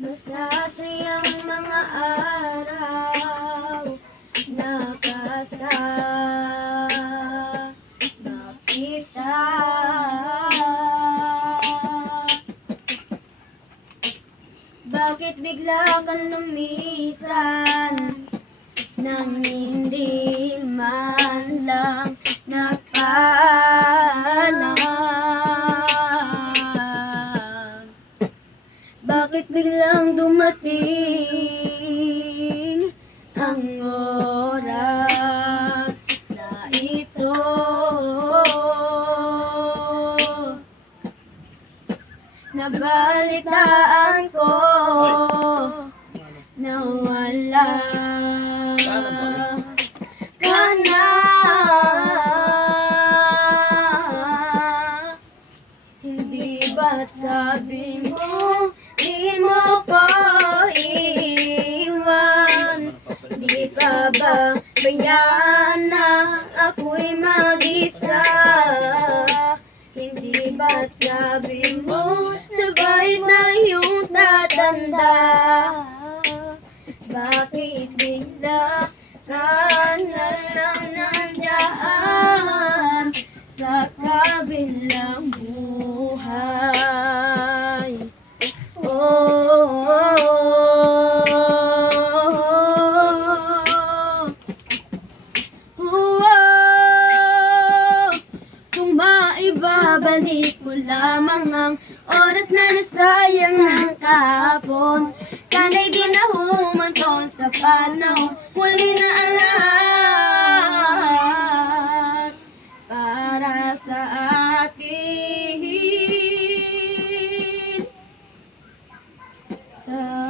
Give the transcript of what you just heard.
Masasayang mga araw Nakasama kita Bakit bigla kang lumisan Nang hindi man lang nagpaalam Bakit biglang dumating Ang oras na ito. Nabalitaan ko na wala Hindi ba sabi mo di mo ko iiwan. Di ka ba bayaan na ako'y mag-isa? Hindi ba sabi mo sabay na yung tatanda? Bakit bigla ka na lang nandyan? Sa kabilang buhay maibabalik mo lamang ang oras na nasayang ng kahapon. Sana'y di na humantong sa panahon. Huli na ang para sa atin Sa